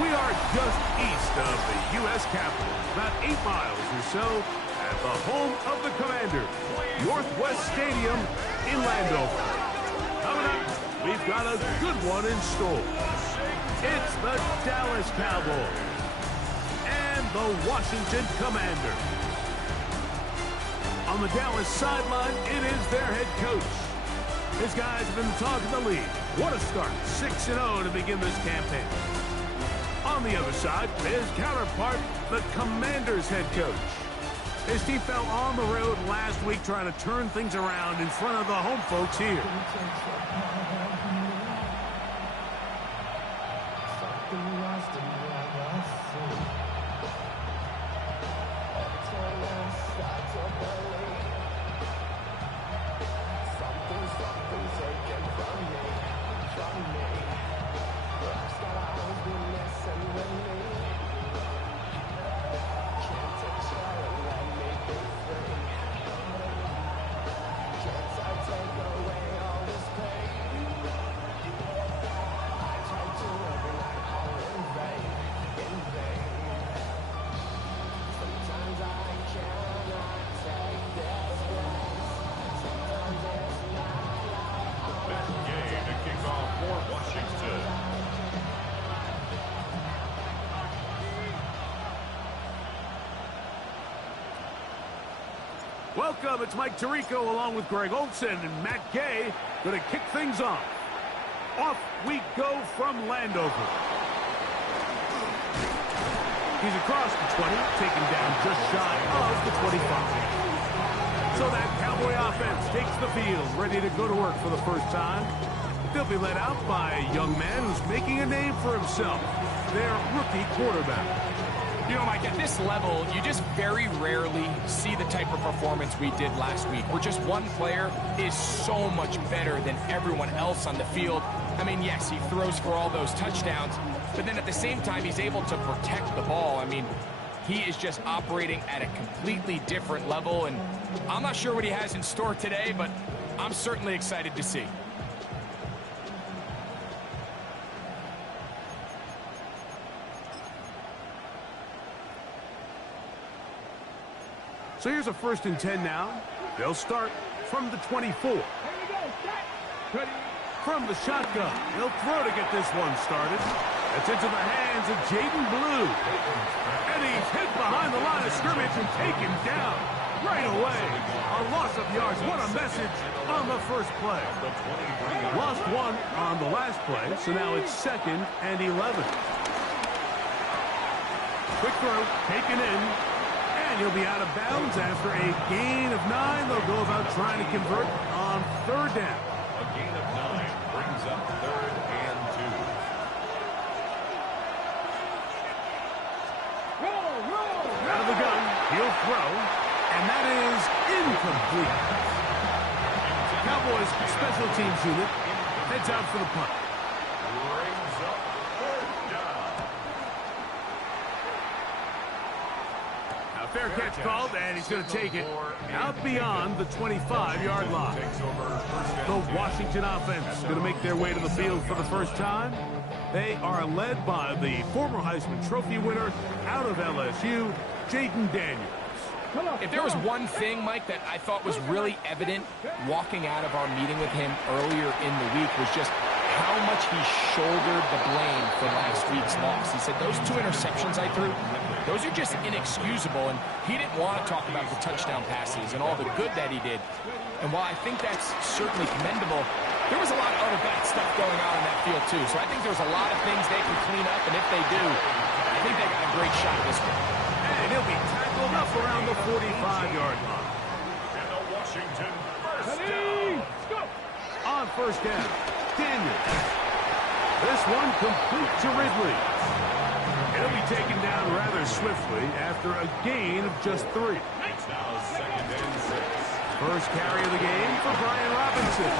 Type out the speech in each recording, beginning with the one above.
We are just east of the U.S. Capitol, about 8 miles or so, at the home of the Commanders, Northwest Stadium in Landover. Coming up, we've got a good one in store. It's the Dallas Cowboys and the Washington Commanders. On the Dallas sideline, it is their head coach. His guys have been the talk of the league. What a start, 6-0 to begin this campaign. On the other side, his counterpart, the Commanders head coach. His team fell on the road last week trying to turn things around in front of the home folks here. Welcome, it's Mike Tirico along with Greg Olson and Matt Gay going to kick things off. Off we go from Landover. He's across the 20, taken down just shy of the 25. So that Cowboy offense takes the field, ready to go to work for the first time. They'll be led out by a young man who's making a name for himself, their rookie quarterback. You know, Mike, at this level, you just very rarely see the type of performance we did last week, where just one player is so much better than everyone else on the field. I mean, yes, he throws for all those touchdowns, but then at the same time, he's able to protect the ball. I mean, he is just operating at a completely different level, and I'm not sure what he has in store today, but I'm certainly excited to see. So here's a 1st and 10 now. They'll start from the 24. From the shotgun, they'll throw to get this one started. It's into the hands of Jaden Blue. And he's hit behind the line of scrimmage and taken down right away. A loss of yards. What a message on the first play. Lost one on the last play, so now it's 2nd and 11. Quick throw, taken in. And he'll be out of bounds after a gain of 9. They'll go about trying to convert on 3rd down. A gain of 9 brings up 3rd and 2. Out of the gun, he'll throw, and that is incomplete. Cowboys special teams unit heads out for the punt. Brings up 3rd down. Fair catch called, and he's going to take it out beyond the 25-yard line. The Washington offense going to make their way to the field for the first time. They are led by the former Heisman Trophy winner out of LSU, Jaden Daniels. If there was one thing, Mike, that I thought was really evident walking out of our meeting with him earlier in the week was just how much he shouldered the blame for last week's loss. He said, those 2 interceptions I threw, those are just inexcusable, and he didn't want to talk about the touchdown passes and all the good that he did. And while I think that's certainly commendable, there was a lot of other bad stuff going on in that field, too. So I think there's a lot of things they can clean up, and if they do, I think they got a great shot at this one. And he'll be tackled up around the 45-yard line. And the Washington 1st down. On 1st down, Daniels. This one complete to Ridley. It'll be taken down rather swiftly after a gain of just 3. It's now 2nd and 6. First carry of the game for Brian Robinson.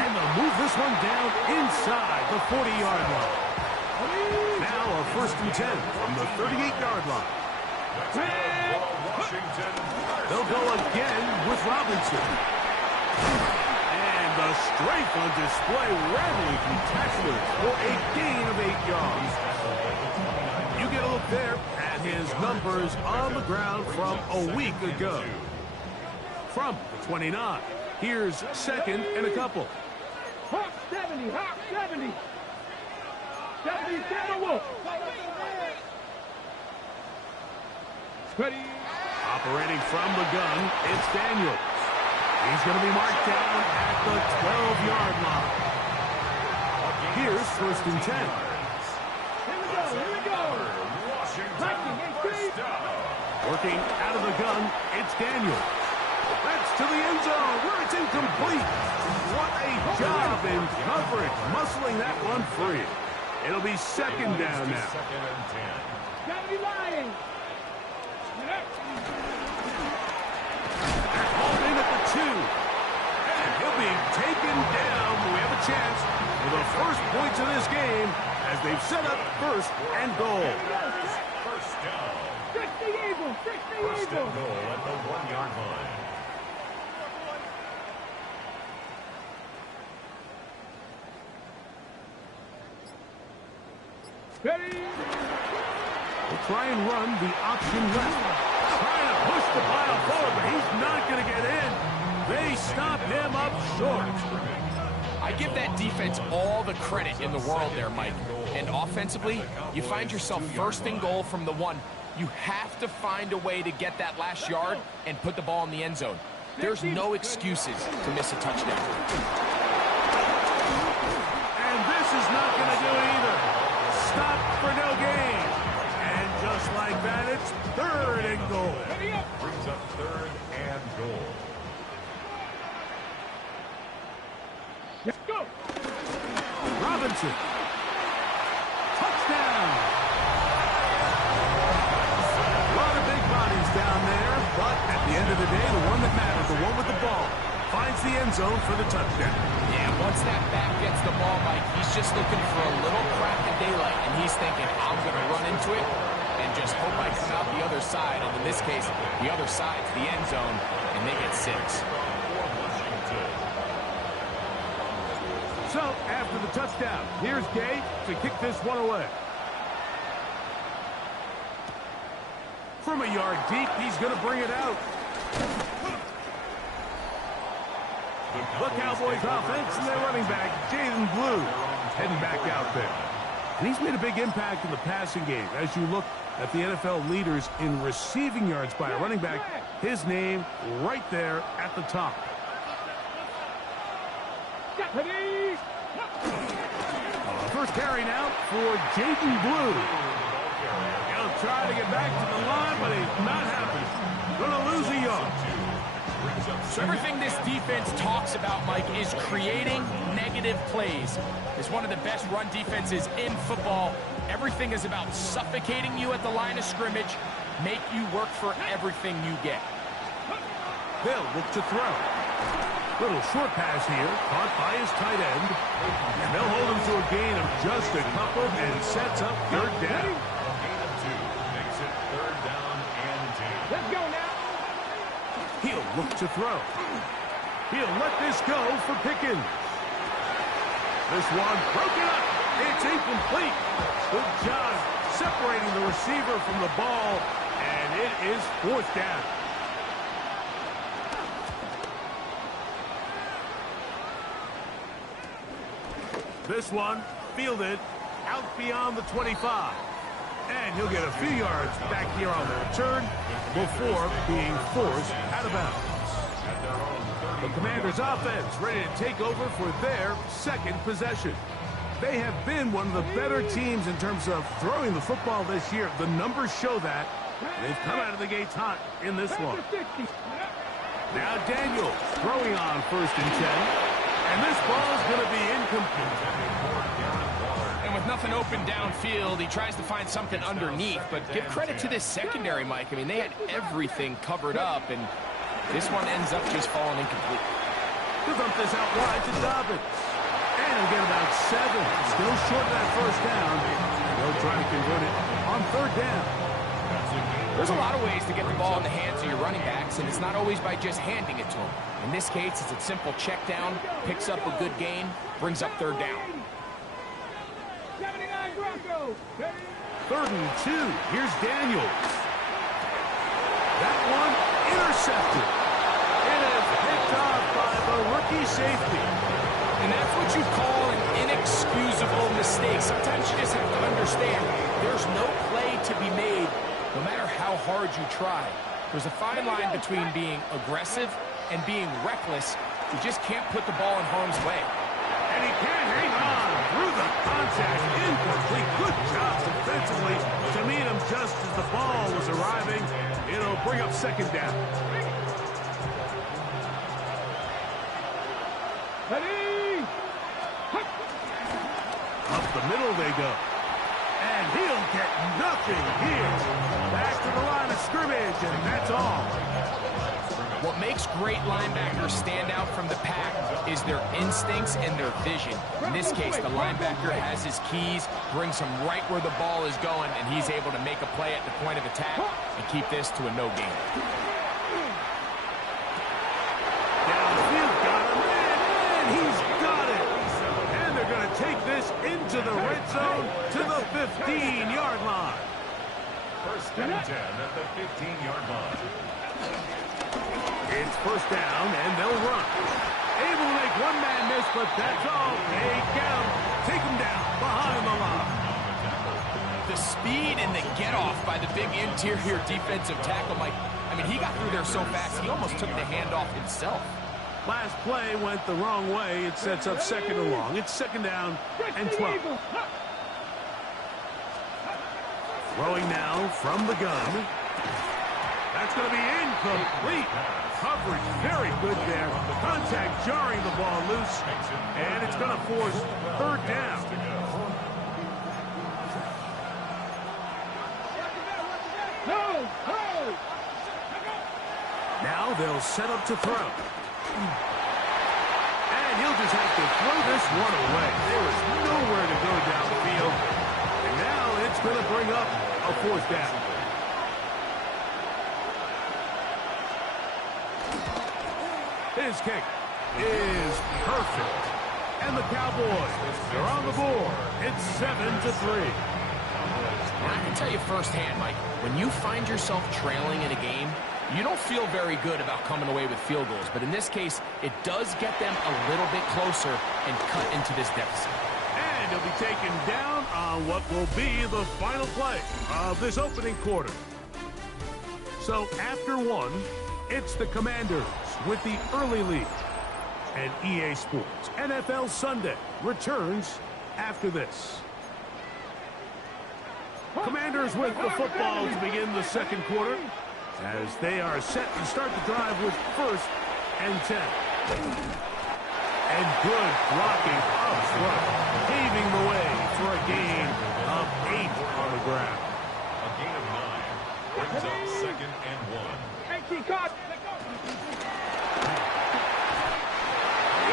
And they'll move this one down inside the 40-yard line. Now a 1st and 10 from the 38-yard line. They'll go again with Robinson. And the strength on display rattling through tacklers for a gain of 8 yards. numbers on the ground from a week ago. From the 29, here's 2nd and a couple. Hawk 70, Hawk 70. 77 Wolf. Ready. Operating from the gun, it's Daniels. He's going to be marked down at the 12-yard line. Here's 1st and 10. Here we go. Working out of the gun, it's Daniels. That's to the end zone where it's incomplete. What a job in coverage, muscling that one free. It'll be 2nd down now. 2nd and 10. Gotta be lying. Called in at the 2. And he'll be taken down. We have a chance for the first points of this game as they've set up 1st and goal. First down. 60 Eagles, 60 First and Eagles. goal at the 1-yard line. Ready. We'll try and run the option left. Trying to push the pile forward, but he's not going to get in. They stop him up short. I give that defense all the credit in the world there, Mike. And offensively, you find yourself 1st and goal from the 1. You have to find a way to get that last yard and put the ball in the end zone. There's no excuses to miss a touchdown. And this is not going to do it either. Stop for no gain. And just like that, it's 3rd and goal. Brings up 3rd and goal. Let's go. Robinson. Touchdown. A lot of big bodies down there, but at the end of the day, the one that matters, the one with the ball, finds the end zone for the touchdown. Yeah, once that back gets the ball, Mike, he's just looking for a little crack of daylight, and he's thinking, I'm going to run into it and just hope I come out the other side. And in this case, the other side's the end zone, and they get 6. So, after the touchdown, here's Gay to kick this one away. From a yard deep, he's going to bring it out. The Cowboys offense and their running back, Jaden Blue, heading back out there. And he's made a big impact in the passing game. As you look at the NFL leaders in receiving yards by a running back, his name right there at the top. First carry now for Jaden Blue. He'll try to get back to the line, but he's not happening. Going to lose a yard. So everything this defense talks about, Mike, is creating negative plays. It's one of the best run defenses in football. Everything is about suffocating you at the line of scrimmage, make you work for everything you get. They'll look to throw. Little short pass here, caught by his tight end. And they'll hold him to a gain of just a couple and sets up 3rd down. A gain of 2 makes it 3rd down and 10. Let's go now. He'll look to throw. He'll let this go for Pickens. This one broken up. It's incomplete. Good job separating the receiver from the ball, and it is 4th down. This one fielded out beyond the 25. And he'll get a few yards back here on the return before being forced out of bounds. The Commanders' offense ready to take over for their 2nd possession. They have been one of the better teams in terms of throwing the football this year. The numbers show that. They've come out of the gates hot in this one. Now Daniels throwing on 1st and 10. And this ball is going to be incomplete. And with nothing open downfield, he tries to find something underneath. But give credit to this secondary, Mike. I mean, they had everything covered up, and this one ends up just falling incomplete. He'll dump this out wide to Dobbins. And he'll get about 7. Still short of that 1st down. And they'll try to convert it on 3rd down. There's a lot of ways to get the ball in the hands of your running backs, and it's not always by just handing it to them. In this case, it's a simple check down, picks up a good gain, brings up 3rd down. 79 Broncos. 3rd and 2. Here's Daniels. That one intercepted. It is picked off by the rookie safety. And that's what you call an inexcusable mistake. Sometimes you just have to understand there's no play to be made, no matter how hard you try. There's a fine line between being aggressive and being reckless. You just can't put the ball in harm's way. And he can't hang on through the contact. Incomplete. Good job defensively to meet him just as the ball was arriving. It'll bring up second down. Ready. Up the middle they go. And he'll get nothing here. Back to the line of scrimmage, and that's all. What makes great linebackers stand out from the pack is their instincts and their vision. In this case, the linebacker has his keys, brings him right where the ball is going, and he's able to make a play at the point of attack and keep this to a no gain. Downfield, got him, and he's got it. And they're going to take this into the red zone to the 15-yard line. First and 10 at the 15-yard line. It's first down, and they'll run. Able to make one man miss, but that's all. They get him. Take him down behind the line. The speed and the get-off by the big interior defensive tackle, Mike. I mean, he got through there so fast, he almost took the handoff himself. Last play went the wrong way. It sets up second and long. It's second down and 12. Throwing now from the gun. That's going to be incomplete. Coverage very good there. Contact jarring the ball loose. And it's going to force third down. Now they'll set up to throw. And he'll just have to throw this one away. There is nowhere to go downfield. And now it's going to bring up a fourth down. His kick is perfect. And the Cowboys are on the board. It's 7-3. And I can tell you firsthand, Mike, when you find yourself trailing in a game, you don't feel very good about coming away with field goals. But in this case, it does get them a little bit closer and cut into this deficit. And he'll be taken down on what will be the final play of this opening quarter. So after one, it's the Commanders with the early lead. And EA Sports NFL Sunday returns after this. Commanders with the football to begin the second quarter as they are set to start the drive with first and 10. And good blocking up front, paving the way for a gain of 8 on the ground. A gain of 9 brings up second and 1. The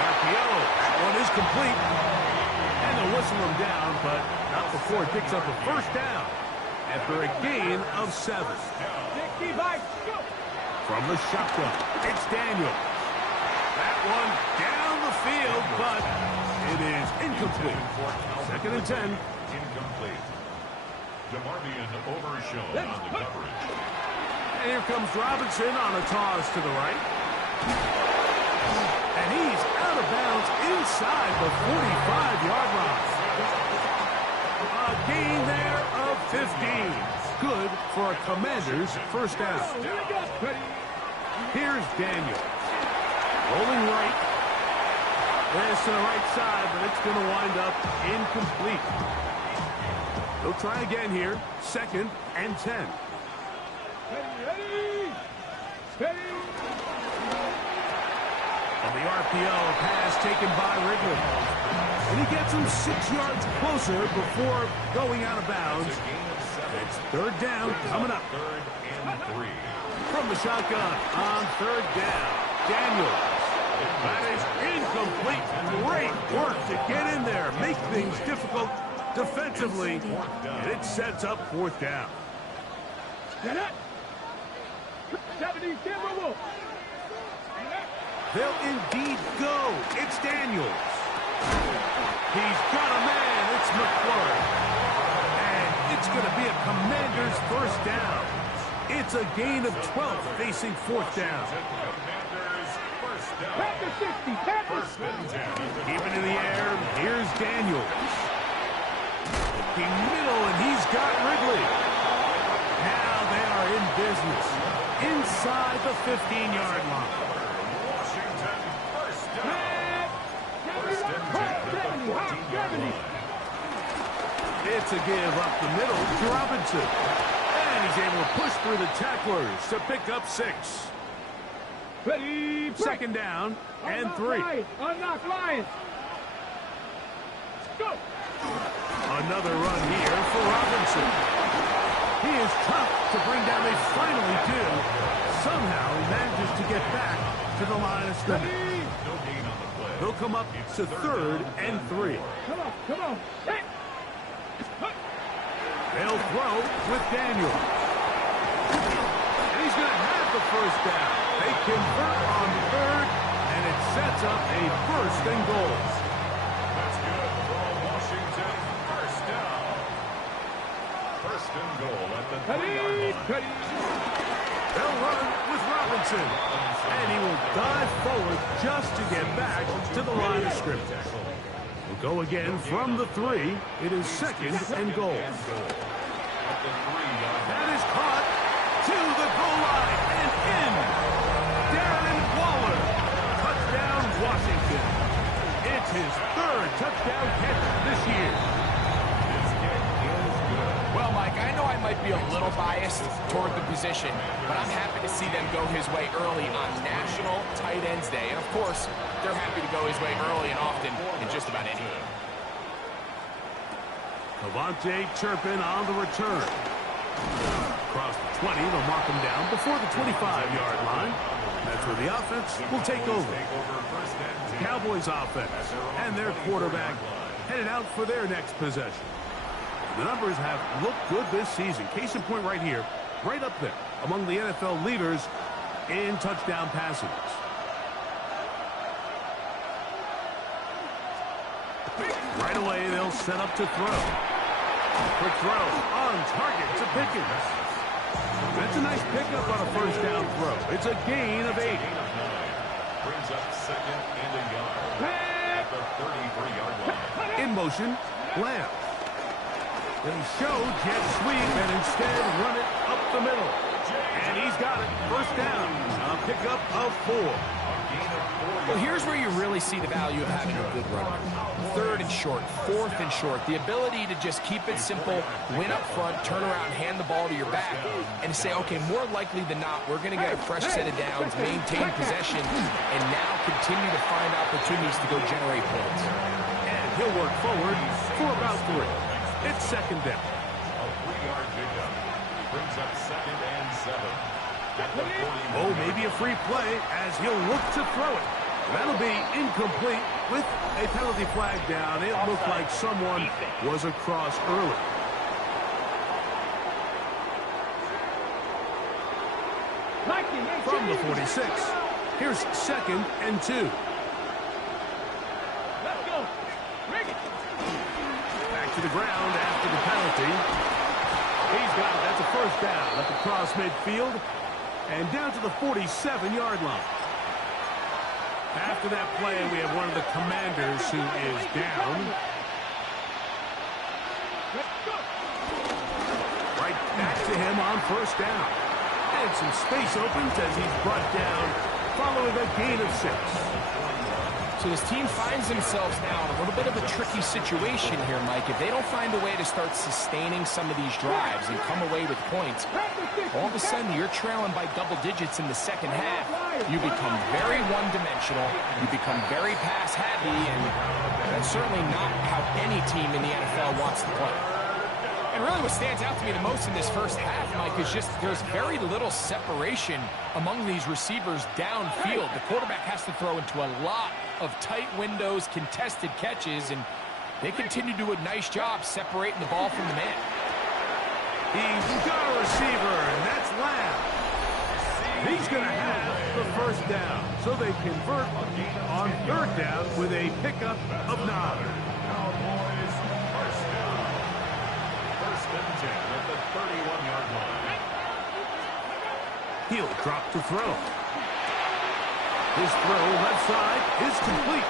RPO, that one is complete. And they'll whistle him down, but not before it picks up a first down after a gain of 7. From the shotgun, it's Daniel. That one down the field, but it is incomplete. Second and 10. Incomplete. DeMarvion overshown on the coverage. And here comes Robinson on a toss to the right. And he's out of bounds inside the 45-yard line. A gain there of 15. Good for a Commander's first down. Here's Daniel. Rolling right. There's to the right side, but it's going to wind up incomplete. They'll try again here. Second and 10. On the RPO, a pass taken by Wrigley. And he gets him 6 yards closer before going out of bounds. It's third down coming up. Third and 3. From the shotgun on third down. Daniels. That is incomplete. Great work to get in there. Make things difficult defensively. And it sets up fourth down. They'll indeed go. It's Daniels. He's got a man. It's McClure. And it's going to be a Commander's first down. It's a gain of 12 facing fourth down. Pack the 60, pack the 60. Keeping in the air, here's Daniels. Looking middle, and he's got Wrigley. Now they are in business. Inside the 15-yard line. Washington, first down. First and 10 at the 14-yard line. It's a give up the middle to Robinson. And he's able to push through the tacklers to pick up 6. Ready, Second down and 3. Unlock Lions. Go. Another run here for Robinson. He is tough to bring down. They finally do. Somehow he manages to get back to the line of scrimmage. No gain on the play. They'll come up to 3rd and 3. Come on, come on. Hey. They'll throw with Daniel. And he's going to have the first down. They convert on 3rd, and it sets up a 1st and goal. That's good for Washington. First down. First and goal at the 3-yard line. They'll run with Robinson. And he will dive forward just to get back to the line of scrimmage. We'll go again from the 3. It is 2nd and goal. That is caught to the goal line and in. Darren Waller. Touchdown, Washington. It's his 3rd touchdown catch this year. This kick is good. Well, Mike, I know I might be a little biased toward the position, but I'm happy to see them go his way early on National Tight Ends Day. And, of course, they're happy to go his way early and often in just about any game. Devontae Turpin on the return. Across the 20, they'll mark him down before the 25-yard line. That's where the offense will take over. The Cowboys offense and their quarterback headed out for their next possession. The numbers have looked good this season. Case in point right here, right up there among the NFL leaders in touchdown passes. Right away, they'll set up to throw. Quick throw on target to Pickens. That's a nice pickup on a first down throw. It's a gain of 8. Brings up 2nd and a yard at the 33-yard line. In motion, Lamb. They show jet sweep and instead run it up the middle. And he's got it. First down. A pickup of 4. Well, here's where you really see the value of having a good runner. 3rd and short, 4th and short. The ability to just keep it simple, win up front, turn around, hand the ball to your back, and say, okay, more likely than not, we're going to get a fresh set of downs, maintain possession, and now continue to find opportunities to go generate points. And he'll work forward for about 3. It's 2nd down. A 3-yard pickup. Brings up 2nd and 7. Oh, maybe a free play as he'll look to throw it. That'll be incomplete with a penalty flag down. It looked like someone was across early. From the 46, here's 2nd and 2. Let's go. Bring it. Back to the ground after the penalty. He's got it. That's a first down at the cross midfield and down to the 47-yard line. After that play, we have one of the Commanders who is down. Right back to him on first down. And some space opens as he's brought down following a gain of 6. So this team finds themselves now in a little bit of a tricky situation here, Mike. If they don't find a way to start sustaining some of these drives and come away with points, all of a sudden you're trailing by double digits in the second half. You become very one-dimensional. You become very pass-heavy, and that's certainly not how any team in the NFL wants to play. And really what stands out to me the most in this first half, Mike, is just there's very little separation among these receivers downfield. The quarterback has to throw into a lot of tight windows, contested catches, and they continue to do a nice job separating the ball from the man. He's got a receiver, and that's Lamb. He's going to have the first down, so they convert on 3rd down with a pickup of 9. Cowboys, first down. First and 10 at the 31-yard line. He'll drop to throw. His throw left side is complete.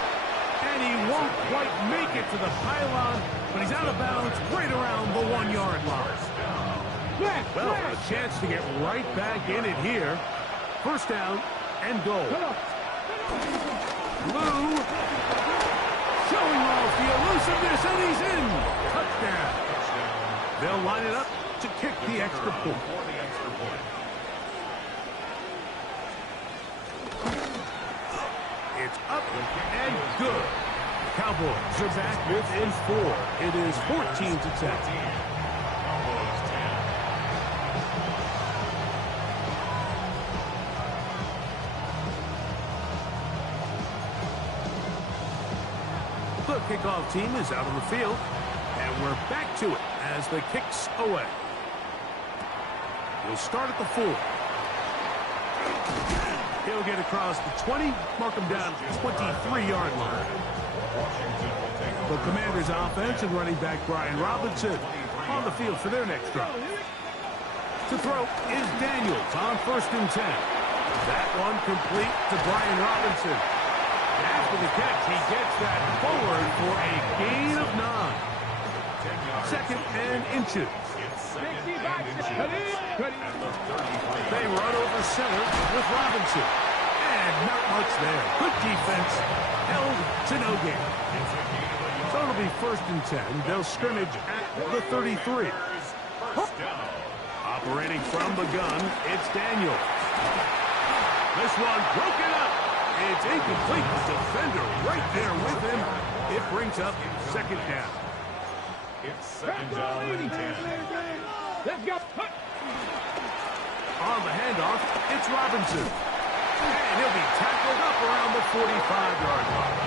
And he won't quite make it to the pylon, but he's out of bounds right around the 1-yard line. Well, a chance to get right back in it here. First down and goal. Lou showing off the elusiveness, and he's in. Touchdown. They'll line it up to kick the extra point. It's up and good. Cowboys are back within 4. It is 14-10. The kickoff team is out on the field, and we're back to it as the kick's away. We'll start at the 4. He'll get across the 20, mark him down at the 23-yard line. The Commanders' offense and running back Brian Robinson on the field for their next drive. To throw is Daniels on 1st and 10. That one complete to Brian Robinson. After the catch, he gets that forward for a gain of 9. 2nd and inches. They run over center with Robinson. And not much there. Good defense. Held to no gain. So it'll be 1st and 10. They'll scrimmage at the 33. Operating from the gun, it's Daniel. This one broken up. It's incomplete. The defender right there with him. It brings up 2nd down. It's 2nd down and 10. Let's go. On the handoff, it's Robinson. And he'll be tackled up around the 45-yard line.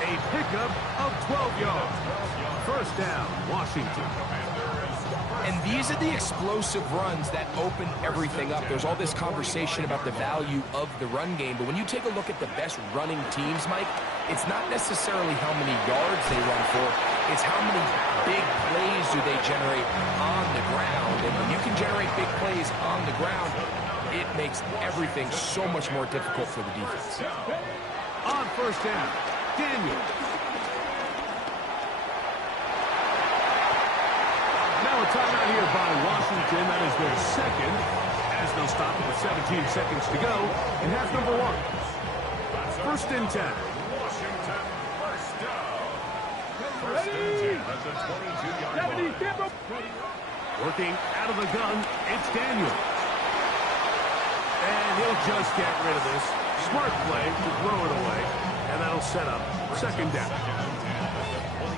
A pickup of 12 yards. 1st down, Washington. And these are the explosive runs that open everything up. There's all this conversation about the value of the run game, but when you take a look at the best running teams, Mike, it's not necessarily how many yards they run for, it's how many big plays do they generate on the ground. And when you can generate big plays on the ground, it makes everything so much more difficult for the defense. On 1st down, Daniel. Now a timeout here by Washington. That is their 2nd, as they'll stop with 17 seconds to go in half number 1. 1st and 10. Washington, 1st down. 1st and 10 at the 22-yard line. Working out of the gun, it's Daniel. And he'll just get rid of this. Smart play to throw it away, and that'll set up 2nd down.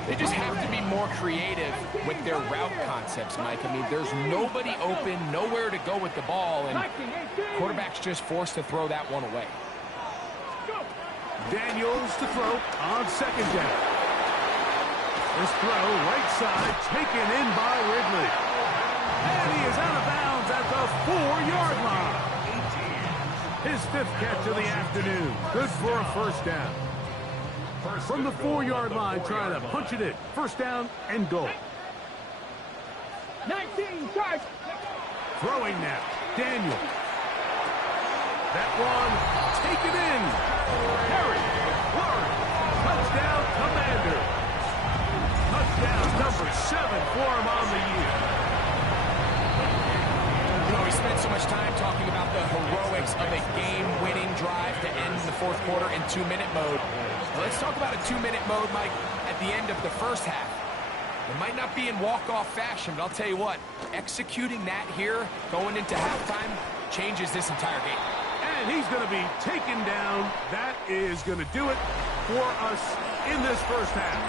They just have to be more creative with their route concepts, Mike. I mean, there's nobody open, nowhere to go with the ball, and quarterback's just forced to throw that one away. Daniels to throw on 2nd down. This throw, right side, taken in by Ridley. And he is out of bounds at the 4-yard line. His 5th catch of the afternoon. Good for a 1st down. From the 4-yard line, trying to punch it in. 1st down and goal. 19 yards. Throwing now, Daniel. That one taken in. Harry, Warren, touchdown, Commander. Touchdown number 7 for him on the year. You know, we spent so much time talking about the heroics of a game-winning drive to end the 4th quarter in 2-minute mode. Well, let's talk about a 2-minute mode, Mike, at the end of the 1st half. It might not be in walk-off fashion, but I'll tell you what, executing that here, going into halftime, changes this entire game. And he's going to be taken down. That is going to do it for us in this 1st half.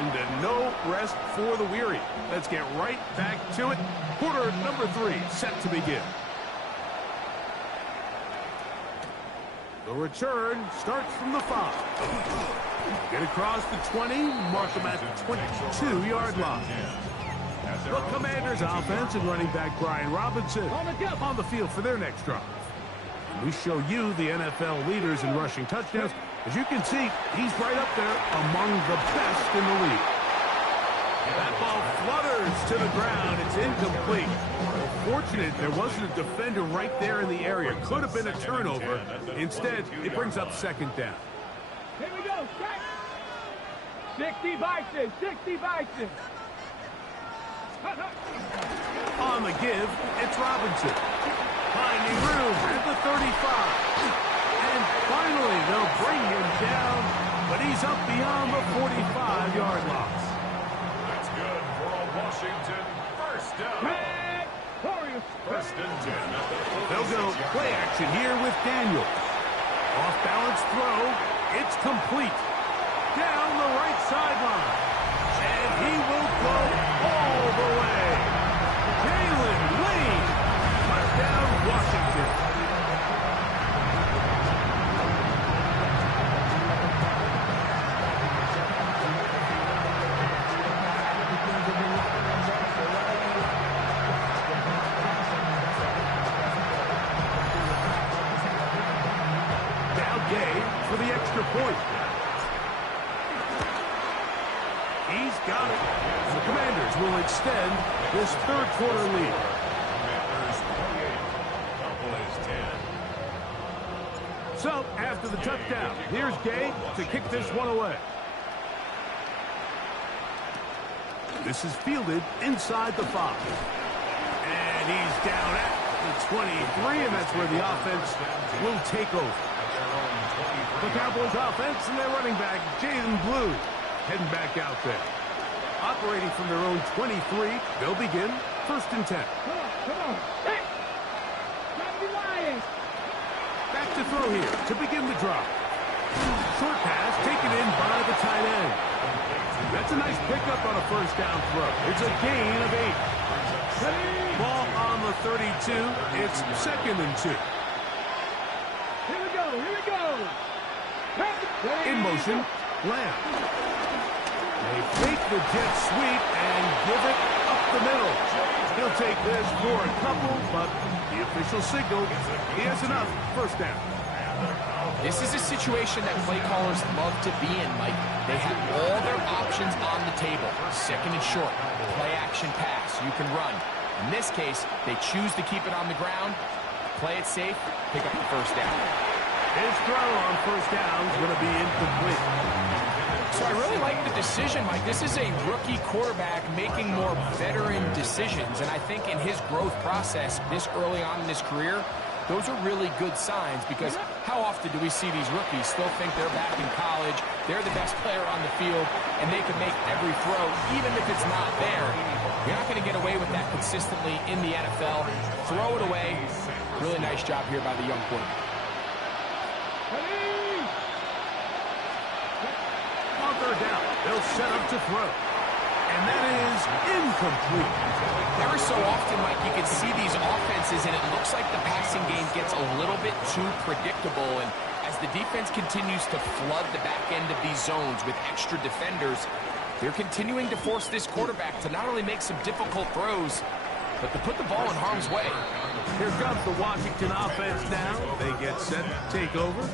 And no rest for the weary. Let's get right back to it. Quarter number 3 set to begin. The return starts from the 5. Get across the 20, mark them at the 22-yard line. The Commanders' offense and running back Brian Robinson on the field for their next drive. And we show you the NFL leaders in rushing touchdowns. As you can see, he's right up there among the best in the league. That ball flutters to the ground. It's incomplete. Fortunate there wasn't a defender right there in the area. Could have been a turnover. Instead, it brings up second down. Here we go. 60 Bison. 60 Bison. On the give, it's Robinson. Finding room at the 35. And finally, they'll bring him down, but he's up beyond the 45-yard loss. That's good for a Washington first down. First and 10. They'll go play action here with Daniel. Off-balance throw. It's complete. Down the right sideline. And he will go all the way. Jalen Lane. Touchdown, Washington. For the extra point. He's got it. The Commanders will extend this third quarter lead. Commanders 28, Cowboys 10. So, after the touchdown, here's Gay to kick this one away. This is fielded inside the 5. And he's down at the 23, and that's where the offense will take over. The Cowboys offense and their running back, Jaden Blue, heading back out there. Operating from their own 23, they'll begin first and 10. Come on. Hey. Gotta be lying. Back to throw here to begin the drive. Short pass taken in by the tight end. That's a nice pickup on a first down throw. It's a gain of 8. Ball on the 32. It's second and 2. Here we go. Here we go. In motion, Lamb. They fake the jet sweep and give it up the middle. He'll take this for a couple, but the official signal, he has enough. First down. This is a situation that play callers love to be in, Mike. They have all their options on the table. Second and short, play action pass, you can run. In this case, they choose to keep it on the ground, play it safe, pick up the first down. His throw on first down is going to be incomplete. So I really like the decision, Mike. This is a rookie quarterback making more veteran decisions, and I think in his growth process this early on in his career, those are really good signs, because how often do we see these rookies still think they're back in college, they're the best player on the field, and they can make every throw, even if it's not there. You're not going to get away with that consistently in the NFL. Throw it away. Really nice job here by the young quarterback. On third down, they'll set up to throw. And that is incomplete. Every so often, Mike, you can see these offenses, and it looks like the passing game gets a little bit too predictable. And as the defense continues to flood the back end of these zones with extra defenders, they're continuing to force this quarterback to not only make some difficult throws, but to put the ball in harm's way. Here comes the Washington offense now. They get set to take over.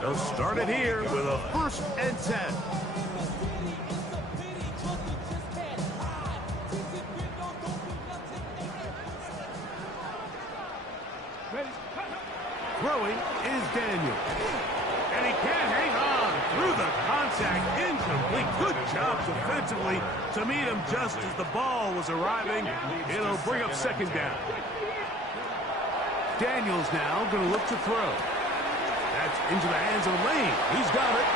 They'll start it here with a first and 10. Throwing is Daniel. And he can't hang on through the contact. Incomplete. Good job defensively to meet him just as the ball was arriving. It'll bring up second down. Daniels now going to look to throw. That's into the hands of Lane. He's got it.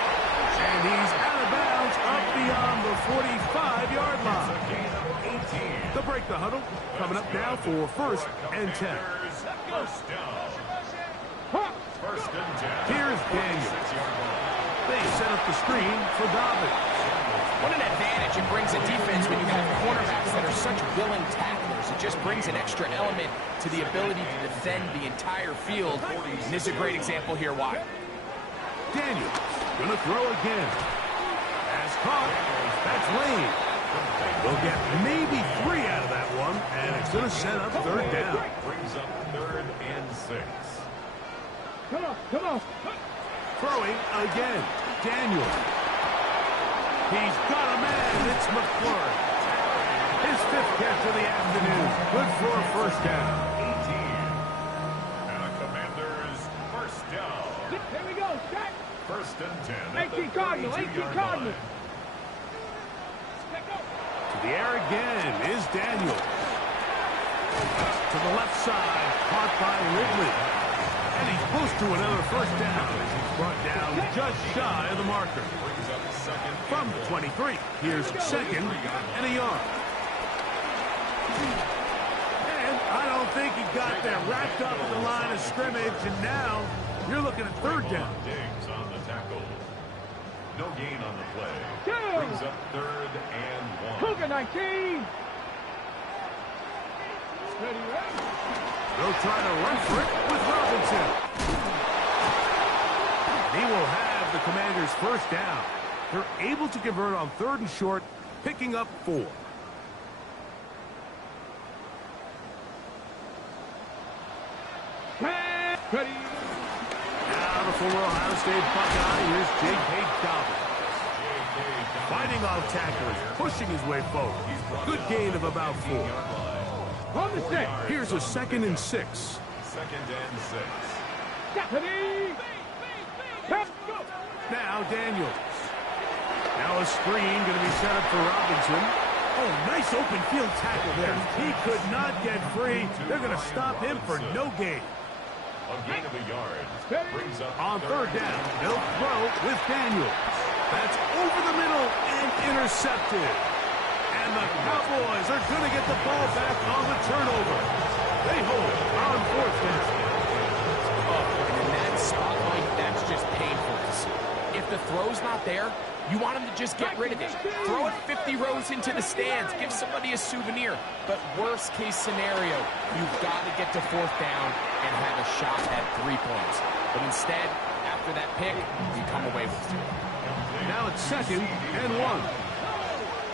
And he's out of bounds up beyond the 45-yard line. They'll break the huddle. Coming up now for first and 10. First down. First and 10. Here's Daniels. They set up the screen for Dobbins. What an advantage it brings a defense when you have cornerbacks that are such willing tacklers. It just brings an extra element to the ability to defend the entire field. And this is a great example here. Why? Daniels going to throw again. As caught. That's Lane. They'll get maybe 3 out of that one, and it's going to set up third down. Brings up third and 6. Come on, come on. Throwing again. Daniels. He's got a man. It's McClure. catch of the afternoon. Good for a first down. 18. And a Commanders first down. Here we go. Set. First and 10 at the 18 Cardinal. 18 32-yard Cardinal. line. To the air again is Daniel. To the left side, caught by Ridley. And he's close to another first down. He's brought down just shy of the marker. Brings up second From the 23, here's second and a yard. And I don't think he got there wrapped up at the line of scrimmage, and now you're looking at third down. Diggs on the tackle. No gain on the play. Two. Brings up third and 1. Cougar 19. Steady, right? They'll try to run for it with Robinson. He will have the Commanders' first down. They're able to convert on third and short, picking up 4. Ready. Now the former Ohio State Buckeye, here's J.K. Dobbins. Fighting off tacklers, pushing his way forward. Good gain of about 4. On the set. Here's a second and 6. Second and 6. Ready. Let's go. Now Daniels. Now a screen going to be set up for Robinson. Oh, nice open field tackle there. He could not get free. They're going to stop him for no gain. A gain of a yard. Brings up On third down, they'll throw with Daniels. That's over the middle and intercepted. And the Cowboys are going to get the ball back on the turnover. They hold on fourth down. And in that spot, Mike, that's just painful to see. If the throw's not there, you want him to just get rid of it. Throw it 50 rows into the stands. Give somebody a souvenir. But worst case scenario, you've got to get to fourth down and have a shot at 3 points. But instead, after that pick, you come away with 2. Now it's second and 1.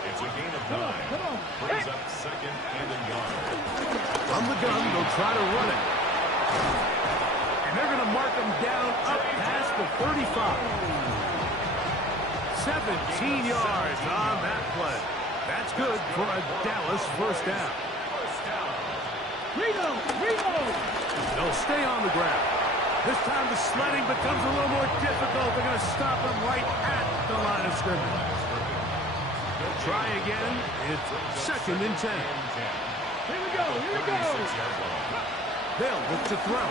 It's a gain of 9. Brings up second and a yard. From the gun, they'll try to run it. And they're going to mark him down up past the 35. 17 yards on that play. That's good for a Dallas first down. Reno. They'll stay on the ground. This time the sledding becomes a little more difficult. They're going to stop him right at the line of scrimmage. They'll try again. It's second and 10. Here we go. They'll look to throw.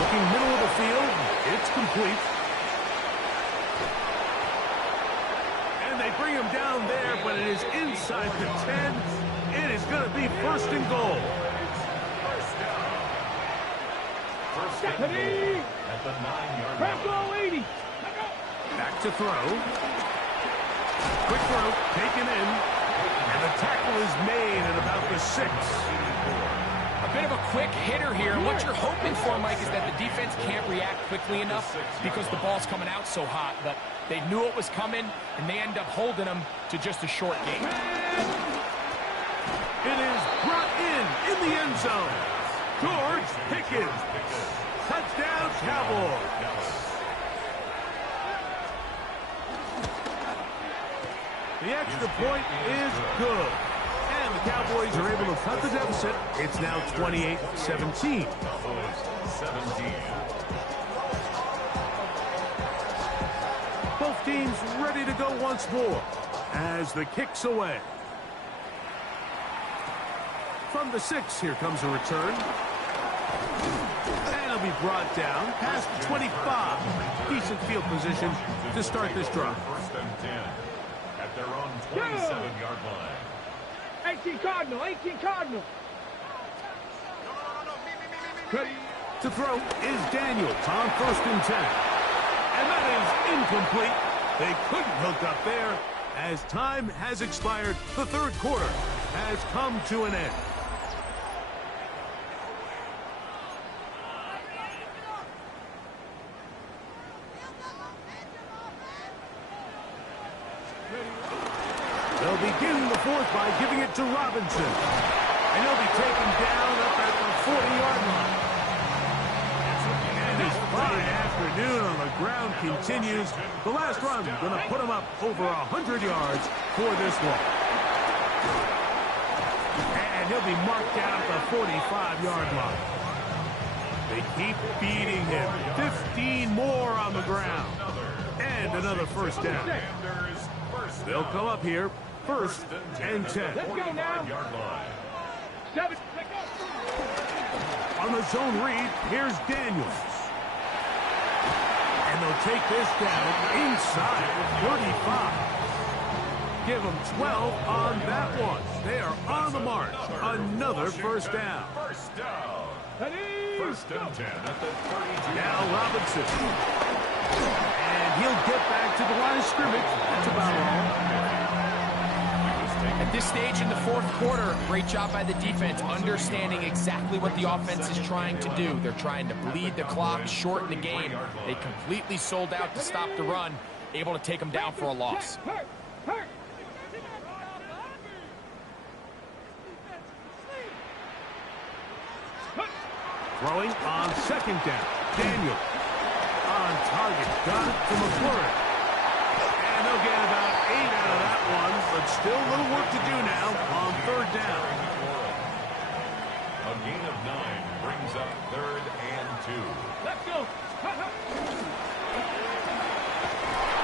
Looking middle of the field. It's complete. And they bring him down there, but it is inside the 10. It is going to be first and goal. First and goal at the 9-yard Press line. goal 80. Back to throw. Quick throw, taken in. And the tackle is made at about the 6. A bit of a quick hitter here. What you're hoping for, Mike, is that the defense can't react quickly enough because the ball's coming out so hot. But they knew it was coming, and they end up holding them to just a short game. It is brought in the end zone. George Pickens. Touchdown, Cowboys. The extra point is good. And the Cowboys are able to cut the deficit. It's now 28-17. 17. Both teams ready to go once more as the kick's away. From the 6, here comes a return. And it'll be brought down past 25. Decent field position to start this drive. First and 10 at their own 27-yard line. 18 Cardinal. Ready. To throw is Daniels on first and 10. And that is incomplete. They couldn't hook up there as time has expired. The third quarter has come to an end. They'll begin the fourth by giving it to Robinson. And he'll be taken down up at the 40-yard line. And his fine afternoon on the ground continues. The last run going to put him up over 100 yards for this one. he'll be marked down at the 45-yard line. They keep beating him. 15 more on the ground. And another first down. They'll come up here, first and 10. Let's go now. 7. On the zone read, here's Daniels. And they'll take this down inside the 35. Give them 12 on that one. They are on the march. Another first down. First and 10 at the 32. Now Robinson. And he'll get back to the line of scrimmage. That's about all. At this stage in the fourth quarter, great job by the defense, understanding exactly what the offense is trying to do. They're trying to bleed the clock, shorten the game. They completely sold out to stop the run, able to take them down for a loss. Throwing on second down. Daniel on target. Got it to McClure. And they'll get about 8 out of that one, but still a little work to do now on third down. A gain of 9 brings up 3rd and 2. Let's go.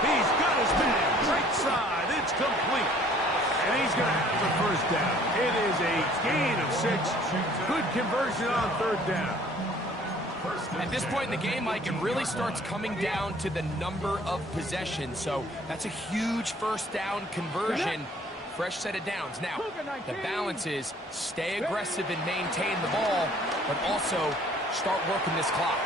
He's got his man. Right side. It's complete. And he's going to have the first down. It is a gain of 6. Good conversion on third down. At this point in the game, Mike, it really starts coming down to the number of possessions. So that's a huge first down conversion. Fresh set of downs. Now, the balance is stay aggressive and maintain the ball, but also start working this clock.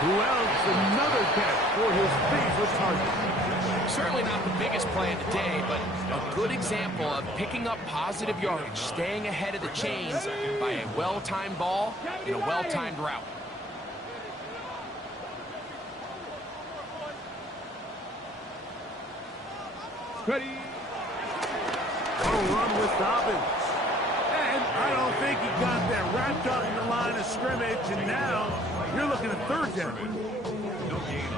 Who else? Another catch for his favorite target. Certainly not the biggest play of the day, but a good example of picking up positive yardage, staying ahead of the chains by a well-timed ball in a well-timed route. Ready. A run with Dobbins. And I don't think he got that wrapped up in the line of scrimmage, and now you're looking at third down.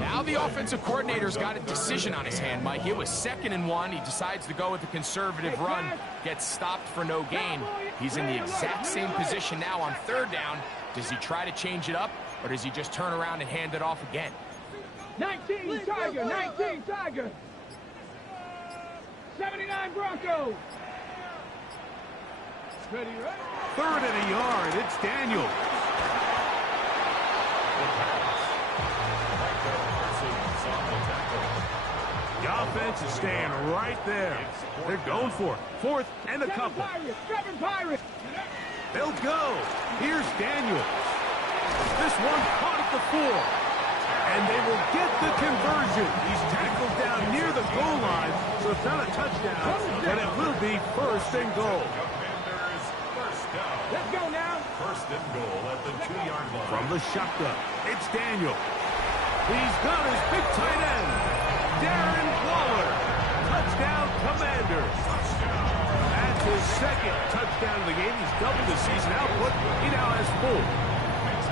Now the offensive coordinator's got a decision on his hand, Mike. It was 2nd and 1. He decides to go with a conservative run, gets stopped for no gain. He's in the exact same position now on third down. Does he try to change it up, or does he just turn around and hand it off again? 19 Tiger. 19 Tiger. 79 Broncos. Ready, ready. 3rd and a yard. It's Daniel. The offense is staying right there. They're going for it. 4th and a couple. Pirates. They'll go. Here's Daniels. This one caught at the 4. And they will get the conversion. He's tackled down near the goal line, so it's not a touchdown, but it will be 1st and goal. Let's go now. 1st and goal at the 2-yard line. From the shotgun, it's Daniel. He's got his big tight end, Darren Waller. Touchdown, Commanders. That's his 2nd touchdown of the game. He's doubled his season output. He now has 4. Makes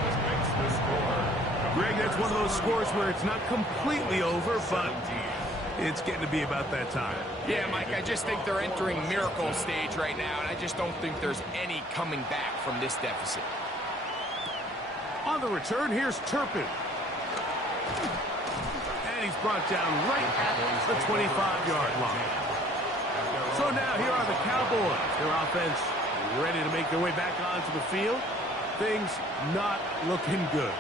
the score. Greg, that's one of those scores where it's not completely over, but it's getting to be about that time. Yeah, Mike, I just think they're entering miracle stage right now, and I just don't think there's any coming back from this deficit. On the return, here's Turpin. And he's brought down right at the 25-yard line. So now here are the Cowboys. Their offense ready to make their way back onto the field. Things not looking good.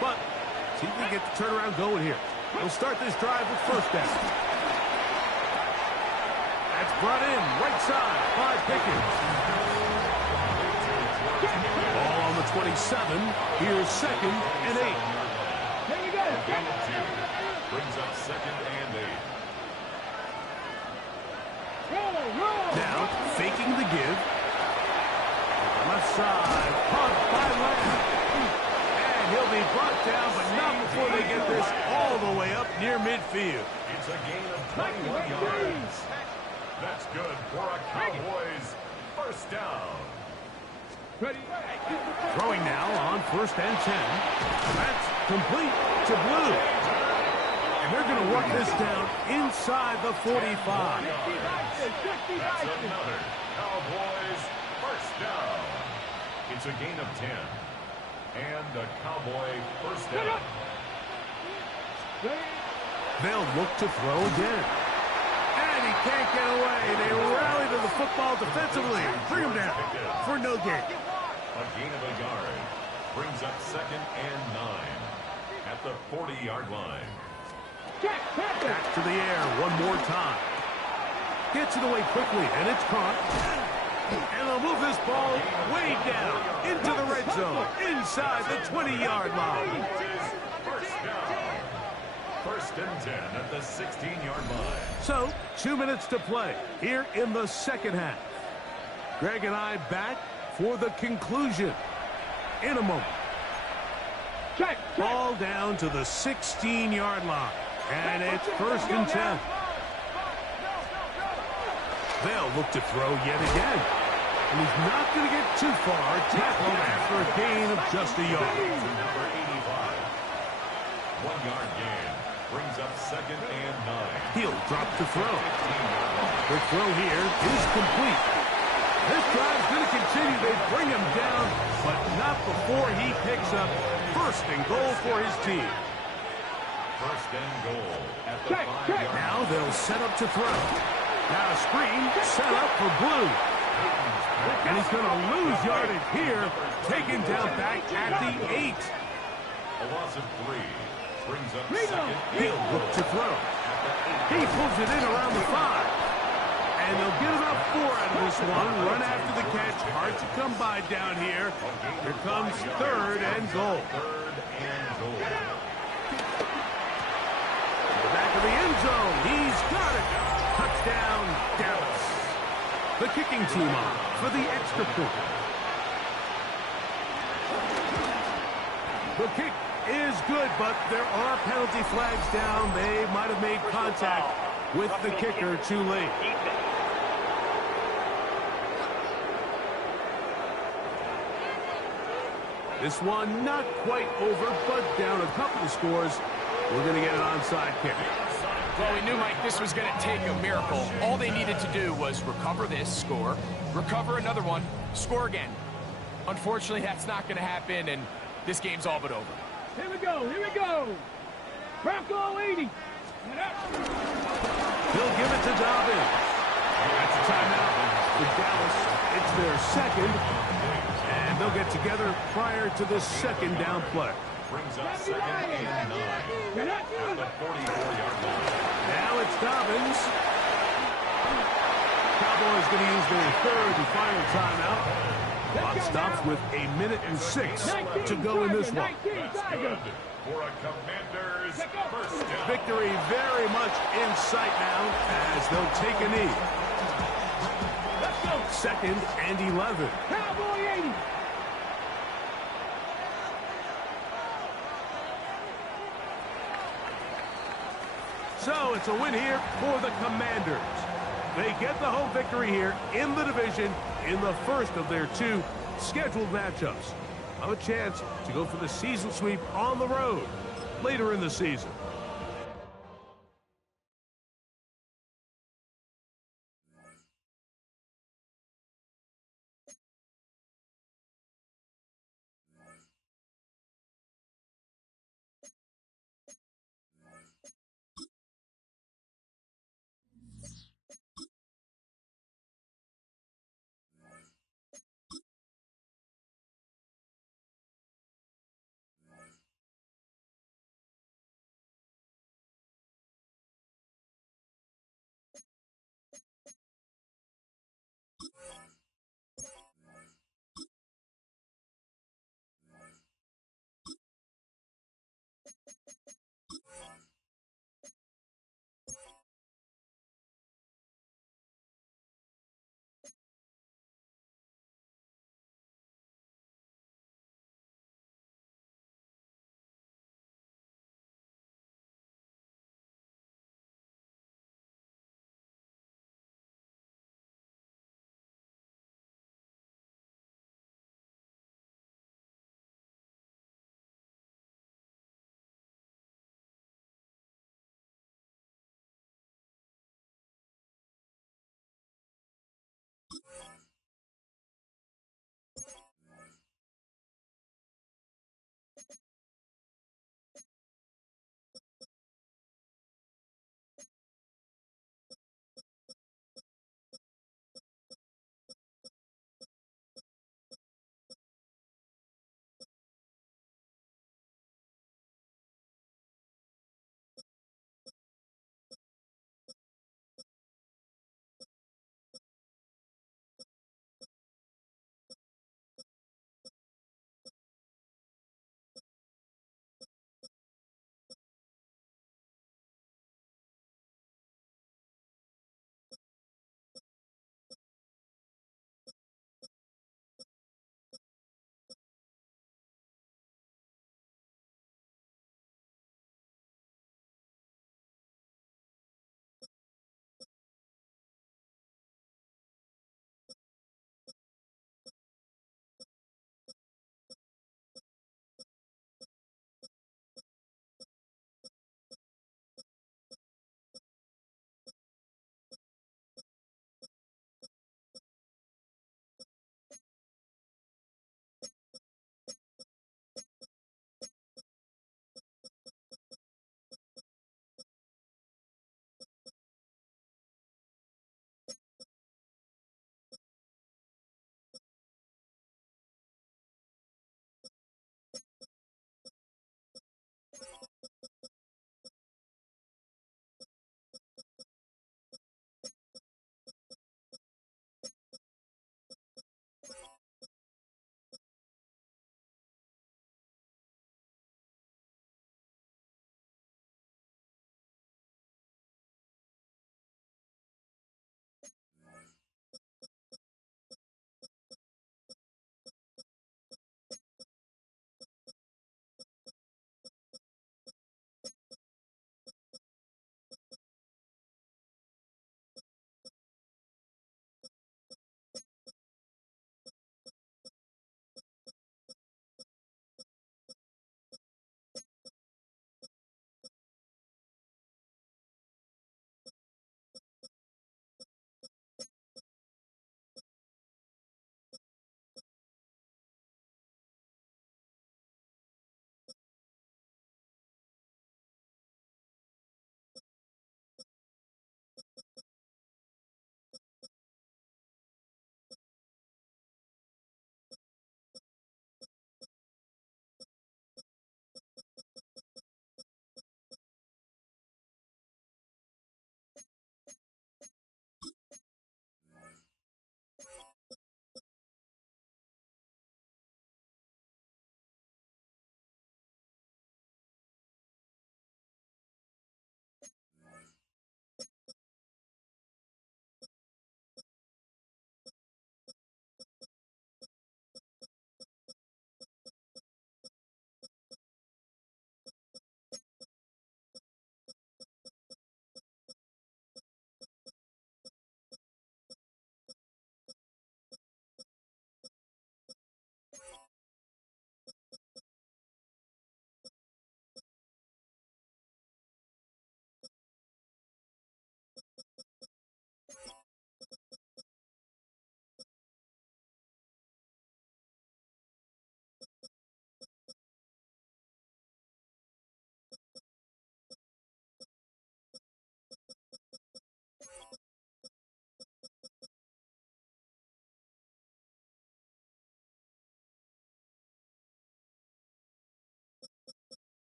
But see if we can get the turnaround going here. We'll start this drive with first down. That's brought in right side by Pickens. Ball on the 27. Here's 2nd and 8. Here you go. Brings up 2nd and 8. Roll. Now faking the give. Left side. Punt by Lamb. He'll be brought down, but not before they get this all the way up near midfield. It's a gain of 21 yards. That's good for a Cowboys 1st down. Ready. Throwing now on 1st and 10. That's complete to Blue. And they're going to work this down inside the 45. That's another Cowboys 1st down. It's a gain of 10. And a Cowboy first down. They'll look to throw again. And he can't get away. They rally to the football defensively. Bring him down for no gain. A gain of a yard. Brings up 2nd and 9 at the 40-yard line. Back to the air one more time. Gets it away quickly, and it's caught. And they'll move this ball way down into the red zone, inside the 20-yard line. First down. 1st and 10 at the 16-yard line. So, 2 minutes to play here in the second half. Greg and I back for the conclusion in a moment. Ball down to the 16-yard line. And it's 1st and 10. They'll look to throw yet again. And he's not going to get too far. Tackled after a gain of just a yard. Number 85. 1-yard gain. Brings up 2nd and 9. He'll drop to throw. The throw here is complete. This drive's going to continue. They bring him down, but not before he picks up 1st and goal for his team. 1st and goal at the 5-yard line. Now they'll set up to throw. Now a screen set up for Blue. And he's going to lose yardage here, taken down back at the 8. A loss of 3. Brings up 2nd. He'll look to throw. He pulls it in around the 5. And they'll get about 4 out of this one. Run after the catch. Hard to come by down here. Here comes 3rd and goal. 3rd and goal. Back of the end zone. He's got it. Touchdown, Dallas. The kicking team on for the extra point. The kick is good, but there are penalty flags down. They might have made contact with the kicker too late. This one not quite over, but down a couple of scores. We're going to get an onside kick. Well, we knew, Mike, this was going to take a miracle. All they needed to do was recover this, score, recover another one, score again. Unfortunately, that's not going to happen, and this game's all but over. Here we go, here we go. Bronco 80. He'll give it to Dobbins. That's a timeout for Dallas. It's their 2nd, and they'll get together prior to this 2nd down play. Brings up 2nd and 9 at the 44-yard line. Now it's Dobbins. Cowboys going to use their 3rd and final timeout. Clock stops with 1:06 to go in this one. That's good for a Commanders first down. Victory very much in sight now as they'll take a knee. 2nd and 11. Cowboy 80. So it's a win here for the Commanders. They get the home victory here in the division in the first of their 2 scheduled matchups. Have a chance to go for the season sweep on the road later in the season.